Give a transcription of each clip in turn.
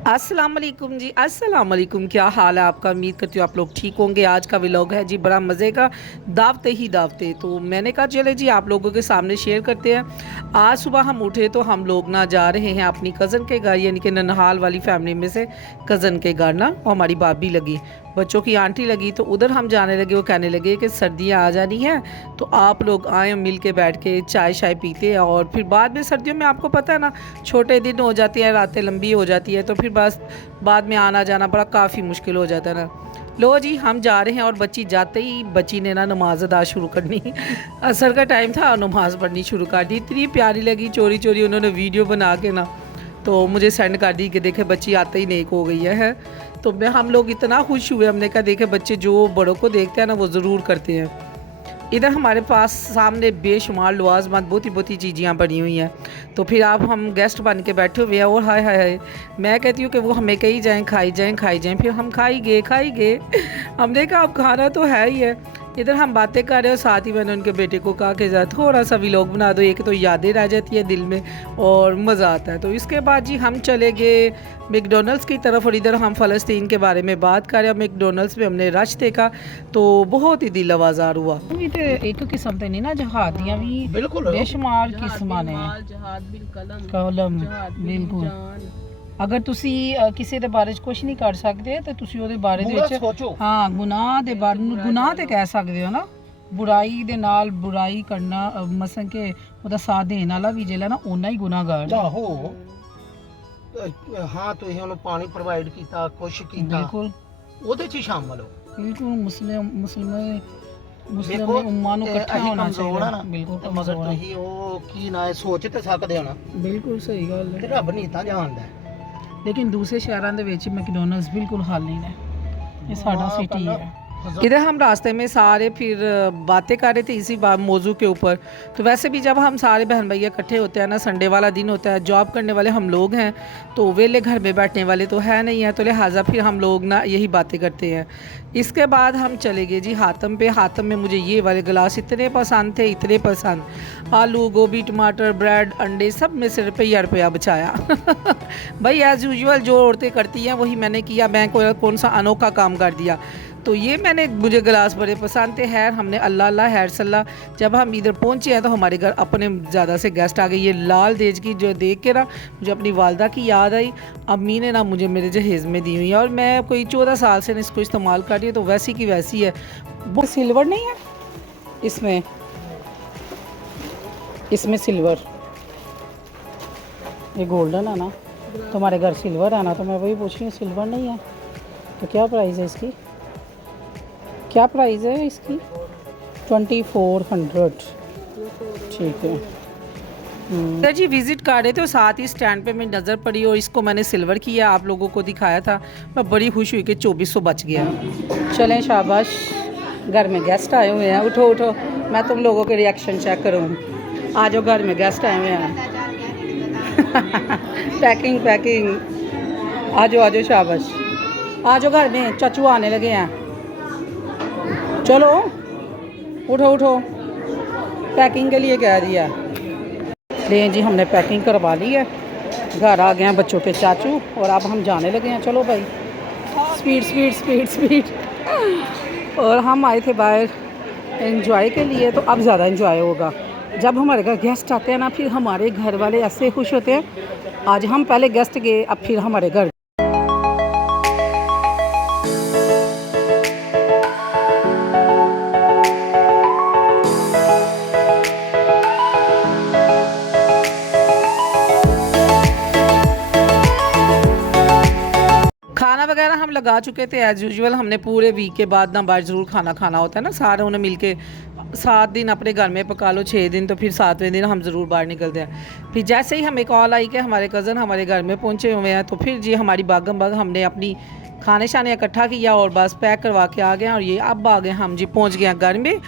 अस्सलाम वालेकुम जी, अस्सलाम वालेकुम। क्या हाल है आपका? उम्मीद करती हूँ आप लोग ठीक होंगे। आज का व्लॉग है जी बड़ा मज़े का, दावते ही दावते। तो मैंने कहा चले जी आप लोगों के सामने शेयर करते हैं। आज सुबह हम उठे तो हम लोग ना जा रहे हैं अपनी कज़न के घर, यानी कि ननहाल वाली फैमिली में से कज़न के घर ना, और हमारी भाभी लगी, बच्चों की आंटी लगी, तो उधर हम जाने लगे। वो कहने लगे कि सर्दियाँ आ जानी हैं तो आप लोग आए, मिल के बैठ के चाय शाय पीते हैं। और फिर बाद में सर्दियों में आपको पता है ना, छोटे दिन हो जाती हैं, रातें लंबी हो जाती है, तो फिर बस बाद में आना जाना बड़ा काफ़ी मुश्किल हो जाता है ना। लो जी हम जा रहे हैं। और बच्ची जाते ही बच्ची ने ना नमाज अदा शुरू करनी असर का टाइम था, नमाज़ पढ़नी शुरू कर दी। इतनी प्यारी लगी, चोरी चोरी उन्होंने वीडियो बना के ना तो मुझे सेंड कर दी कि देखे बच्ची आते ही नेक हो गई है। तो मैं हम लोग इतना खुश हुए, हमने कहा देखे बच्चे जो बड़ों को देखते हैं ना वो ज़रूर करते हैं। इधर हमारे पास सामने बेशुमार लवाजमंद बहुत ही चीज़ियाँ बनी हुई हैं। तो फिर आप हम गेस्ट बन के बैठे हुए हैं। और हाय हाय हाय, मैं कहती हूँ कि वो हमें कही जाएँ खाई जाएँ, फिर हम खाई गए हमने कहा अब खाना तो है ही है। इधर हम बातें कर रहे हो, साथ ही मैंने उनके बेटे को कहा कि ज़रा थोड़ा सा व्लॉग बना दो, एक तो यादें रह जाती है दिल में और मज़ा आता है। तो इसके बाद जी हम चले गए मैकडॉनल्ड्स की तरफ, और इधर हम फ़लस्तीन के बारे में बात कर रहे हैं। मैकडॉनल्ड्स में हमने रश देखा तो बहुत ही दिल आवाज़ार हुआ। एक किस्म ते नहीं ना, जहादियाँ भी बिल्कुल बेशुमार किस्मां ने कलम, बिल्कुल। अगर तुसी किसी दे बारे च कुछ नहीं कर सकते तो तुसी ਉਹਦੇ ਬਾਰੇ ਦੇ ਵਿੱਚ हाँ गुनाह दे बारे गुनाह ते कह सकते हो ना। बुराई दे नाल बुराई करना, मसन के ਉਹਦਾ ਸਾਥ ਦੇਣ ਵਾਲਾ ਵੀ ਜਿਹੜਾ ਨਾ ਉਹਨਾਂ ਹੀ ਗੁਨਾਹਗਾਰ ਆਹੋ। ਹਾਂ ਤੁਸੀਂ ਉਹਨੂੰ ਪਾਣੀ ਪ੍ਰੋਵਾਈਡ ਕੀਤਾ, ਕੁਛ ਕੀਤਾ, ਬਿਲकुल ਉਹਦੇ 'ਚ ਹੀ ਸ਼ਾਮਲ ਹੋ। बिल्कुल मुस्लिम ਦੇਖੋ उम्मा ਨੂੰ ਇਕੱਠਾ ਅਸੀਂ ਹੋਣਾ ਕਮਜ਼ੋਰ ਆ ਚਾਹੀਦਾ। ਨਾ, ਬਿਲकुल ਤੇ ਮਗਰ कमजोर है। ਤੁਸੀਂ ਉਹ ਕੀ ਨਾ ਸੋਚ ਤੇ ਸਕਦੇ ਹੋ ਨਾ, बिल्कुल सही गल ਤੇ है। ਰੱਬ ਨਹੀਂ ਤਾਂ ਜਾਣਦਾ। लेकिन दूसरे शहरों के ਵਿੱਚ मैकडॉनल्ड्स बिल्कुल हाल नहीं है, ये साडा हाँ, सिटी करना। है। इधर हम रास्ते में सारे फिर बातें कर रहे थे इसी मौजू के ऊपर। तो वैसे भी जब हम सारे बहन भैया इकट्ठे होते हैं ना, संडे वाला दिन होता है, जॉब करने वाले हम लोग हैं तो वेले घर में बैठने वाले तो है नहीं है, तो लिहाजा फिर हम लोग ना यही बातें करते हैं। इसके बाद हम चले गए जी हातम पे। हातम में मुझे ये वाले गिलास इतने पसंद थे, इतने पसंद। आलू गोभी टमाटर ब्रेड अंडे सब में से रुपया बचाया भाई एज़ यूजुअल जो औरतें करती हैं वही मैंने किया। मैं कौन सा अनोखा काम कर दिया। तो ये मुझे गिलास बड़े पसंद थे। खैर हमने अल्लाह अल्लाह हैर सल्ला, जब हम इधर पहुंचे हैं तो हमारे घर अपने ज़्यादा से गेस्ट आ गए। ये लाल देज की जो देख के ना मुझे अपनी वालदा की याद आई। अम्मी ने ना मुझे मेरे जहेज़ में दी हुई है, और मैं कोई 14 साल से इसको इस्तेमाल कर रही हूँ, तो वैसी की वैसी है। वो सिल्वर नहीं है इसमें सिल्वर, ये गोल्डन है ना, तुम्हारे घर सिल्वर है ना, तो मैं वही पूछ रही हूँ सिल्वर नहीं है तो क्या प्राइस है इसकी? क्या प्राइस है इसकी? 2400। ठीक है जी। विज़िट कर रहे थे और साथ ही स्टैंड पे मेरी नज़र पड़ी और इसको मैंने सिल्वर किया, आप लोगों को दिखाया था। मैं बड़ी खुश हुई कि 2400 बच गया। चलें शाबाश, घर में गेस्ट आए हुए हैं, उठो उठो, मैं तुम लोगों के रिएक्शन चेक करूँ। आ जाओ, घर में गेस्ट आए हुए हैं पैकिंग आ जाओ शाबाश, आ जाओ, घर में चाचू आने लगे हैं। चलो उठो, पैकिंग के लिए कह दिया। ले जी हमने पैकिंग करवा ली है, घर आ गए हैं बच्चों के चाचू, और अब हम जाने लगे हैं। चलो भाई, स्पीड और हम आए थे बाहर एंजॉय के लिए, तो अब ज़्यादा एंजॉय होगा जब हमारे घर गेस्ट आते हैं ना। फिर हमारे घर वाले ऐसे खुश होते हैं। आज हम पहले गेस्ट गए, अब फिर हमारे घर। खाना वगैरह हम लगा चुके थे एज़ यूजुअल। हमने पूरे वीक के बाद ना बाहर ज़रूर खाना होता है ना, सारे उन्हें मिल के 7 दिन अपने घर में पका लो, 6 दिन तो फिर 7वें दिन हम ज़रूर बाहर निकलते हैं। फिर जैसे ही हमें कॉल आई कि हमारे कज़न हमारे घर में पहुंचे हुए हैं, तो फिर जी हमारी बागम बाग हमने अपनी खाने शाने इकट्ठा किया और बस पैक करवा के आ गए। और ये अब आ गए हम जी, पहुँच गए हैं घर में,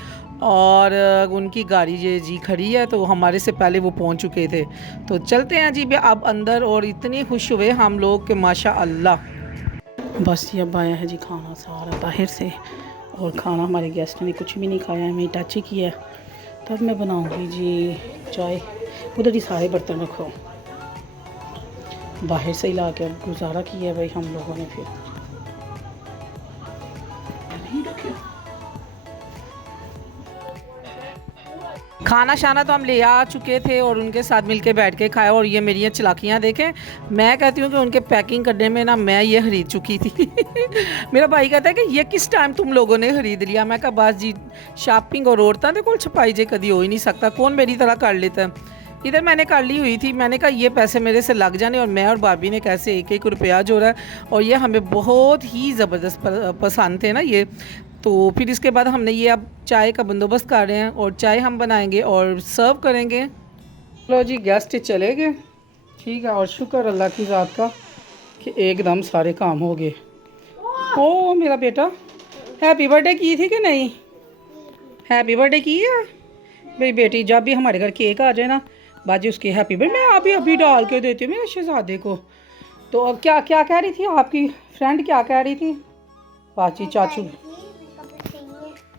और उनकी गाड़ी ये जी खड़ी है, तो हमारे से पहले वो पहुँच चुके थे। तो चलते हैं जी अब अंदर। और इतने खुश हुए हम लोग कि माशा अल्लाह। बस ये अब आया है जी खाना सारा बाहर से, और खाना हमारे गेस्ट ने कुछ भी नहीं खाया है, मैं टच ही किया। तब मैं बनाऊंगी जी चाय। उधर ही सारे बर्तन रखो, बाहर से ही ला के गुजारा किया है भाई हम लोगों ने। फिर खाना शाना तो हम ले आ चुके थे और उनके साथ मिलके बैठ के खाया। और ये मेरी ये चलाकियाँ देखें, मैं कहती हूँ कि उनके पैकिंग करने में ना मैं ये ख़रीद चुकी थी। मेरा भाई कहता है कि ये किस टाइम तुम लोगों ने ख़रीद लिया। मैं कहा बस जी शॉपिंग और औरतां दे कोल छपाई जे कभी हो ही नहीं सकता, कौन मेरी तरह कर लेता है। इधर मैंने कर ली हुई थी, मैंने कहा ये पैसे मेरे से लग जाने। और मैं और भाभी ने कैसे एक एक रुपया जोड़ा है और ये हमें बहुत ही ज़बरदस्त पसंद थे ना ये। तो फिर इसके बाद हमने ये अब चाय का बंदोबस्त कर रहे हैं और चाय हम बनाएंगे और सर्व करेंगे। लो जी गेस्ट चले गए, ठीक है। और शुक्र अल्लाह की ज़ात का कि एकदम सारे काम हो गए। ओ मेरा बेटा हैप्पी बर्थडे की थी कि नहीं? हैप्पी बर्थडे की है मेरी बेटी। जब भी हमारे घर केक आ जाए ना बाजी उसकी हैप्पी बर्थडे मैं अभी डाल के देती हूँ मेरे शहजादे को। तो अब क्या क्या कह रही थी आपकी फ्रेंड, क्या कह रही थी बाजी चाचू?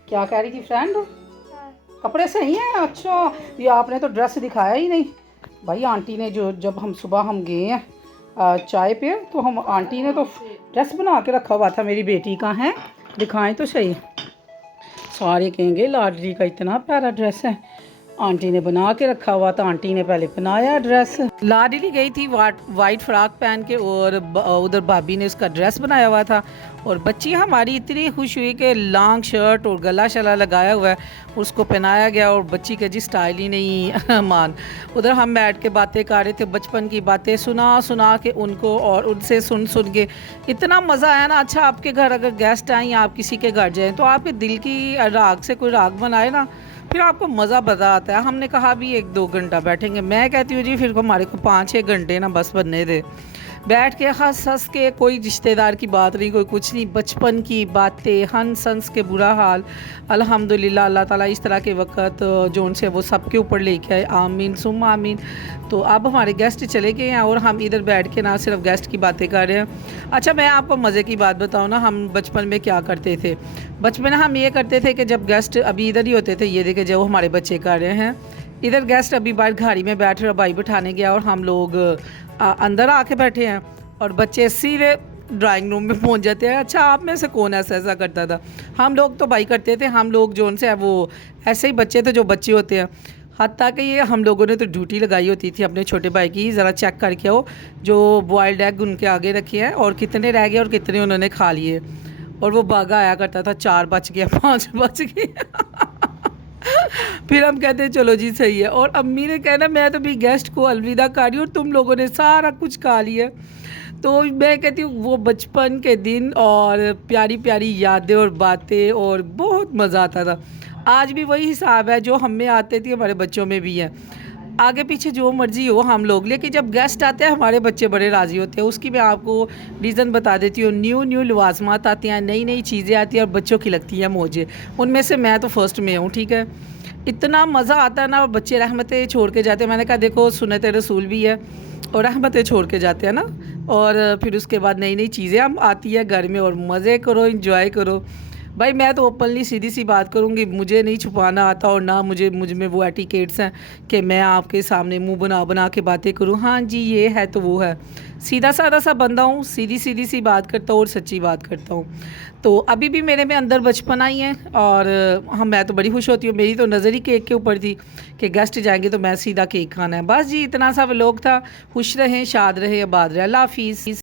क्या कह रही थी फ्रेंड? कपड़े सही हैं? अच्छा ये आपने तो ड्रेस दिखाया ही नहीं भाई। आंटी ने जो जब हम सुबह गए हैं चाय पे तो हम आंटी ने तो ड्रेस बना के रखा हुआ था मेरी बेटी का। है दिखाएं तो सही। सारे कहेंगे लाडली का इतना प्यारा ड्रेस है, आंटी ने बना के रखा हुआ था। आंटी ने पहले बनाया ड्रेस। लाडली गई थी वाइट फ्रॉक पहन के और उधर भाभी ने उसका ड्रेस बनाया हुआ था। और बच्ची हमारी इतनी खुश हुई कि लॉन्ग शर्ट और गला शला लगाया हुआ है उसको पहनाया गया। और बच्ची के जी स्टाइल ही नहीं मान। उधर हम बैठ के बातें कर रहे थे, बचपन की बातें सुना के उनको और उनसे सुन के इतना मज़ा आया ना। अच्छा आपके घर अगर गेस्ट आए या आप किसी के घर जाएँ तो आपके दिल की राग से कोई राग बनाए ना, फिर आपको मज़ा बता आता है। हमने कहा भी 1-2 घंटा बैठेंगे, मैं कहती हूँ जी फिर हमारे को 5-6 घंटे ना बस बनने दे। बैठ के हंस के, कोई रिश्तेदार की बात नहीं, कोई कुछ नहीं, बचपन की बातें, हंस के बुरा हाल। अल्हम्दुलिल्लाह अल्लाह ताला इस तरह के वक़्त जो उनसे वो सबके ऊपर लेके आए, आमीन सुम्मा आमीन। तो अब हमारे गेस्ट चले गए हैं और हम इधर बैठ के ना सिर्फ गेस्ट की बातें कर रहे हैं। अच्छा मैं आपको मज़े की बात बताऊँ ना, हम बचपन में क्या करते थे। बचपन में हम ये करते थे कि जब गेस्ट अभी इधर ही होते थे, ये देखे जो हमारे बच्चे कर रहे हैं, इधर गेस्ट अभी बाहर गाड़ी में बैठ रहे, भाई बिठाने गया और हम लोग अंदर आके बैठे हैं और बच्चे सीधे ड्राइंग रूम में पहुंच जाते हैं। अच्छा आप में से कौन ऐसा करता था? हम लोग तो भाई करते थे, हम लोग जो उनसे वो ऐसे ही बच्चे थे जो बच्चे होते हैं। हत्ता कि ये हम लोगों ने तो ड्यूटी लगाई होती थी अपने छोटे भाई की, ज़रा चेक करके आओ जो बॉयल्ड एग उनके आगे रखे हैं और कितने रह गए और कितने उन्होंने खा लिए। और वो भागा आया करता था, 4 बच गया, 5 बच गया। फिर हम कहते हैं चलो जी सही है। और अम्मी ने कहना मैं तो भी गेस्ट को अलविदा कर रही हूँ और तुम लोगों ने सारा कुछ खा लिया। तो मैं कहती हूँ वो बचपन के दिन और प्यारी प्यारी यादें और बातें और बहुत मज़ा आता था। आज भी वही हिसाब है जो हम में आते थे हमारे बच्चों में भी है। आगे पीछे जो मर्ज़ी हो हम लोग, लेकिन जब गेस्ट आते हैं हमारे बच्चे बड़े राज़ी होते हैं। उसकी मैं आपको रीज़न बता देती हूँ। न्यू लवाजमात आती हैं, नई चीज़ें आती हैं और बच्चों की लगती हैं मौजें। उनमें से मैं तो फर्स्ट में हूँ, ठीक है। इतना मज़ा आता है ना, और बच्चे रहमतें छोड़ के जाते हैं। मैंने कहा देखो सुन्नत रसूल भी है और रहमतें छोड़ के जाते हैं ना। और फिर उसके बाद नई चीज़ें हम आती है घर में और मज़े करो, इंजॉय करो। भाई मैं तो ओपनली सीधी सी बात करूँगी, मुझे नहीं छुपाना आता और ना मुझ में वो एटिकेट्स हैं कि मैं आपके सामने मुंह बना के बातें करूँ। हाँ जी ये है तो वो है, सीधा साधा सा बंदा हूँ, सीधी सी बात करता हूँ और सच्ची बात करता हूँ। तो अभी भी मेरे में अंदर बचपन आई है और हम मैं तो बड़ी खुश होती हूँ। मेरी तो नज़र ही केक के ऊपर थी कि गेस्ट जाएंगे तो मैं सीधा केक खाना है। बस जी इतना सा व्लॉग था। खुश रहें, शाद रहें, आबाद रहें। अल्लाह हाफिज़।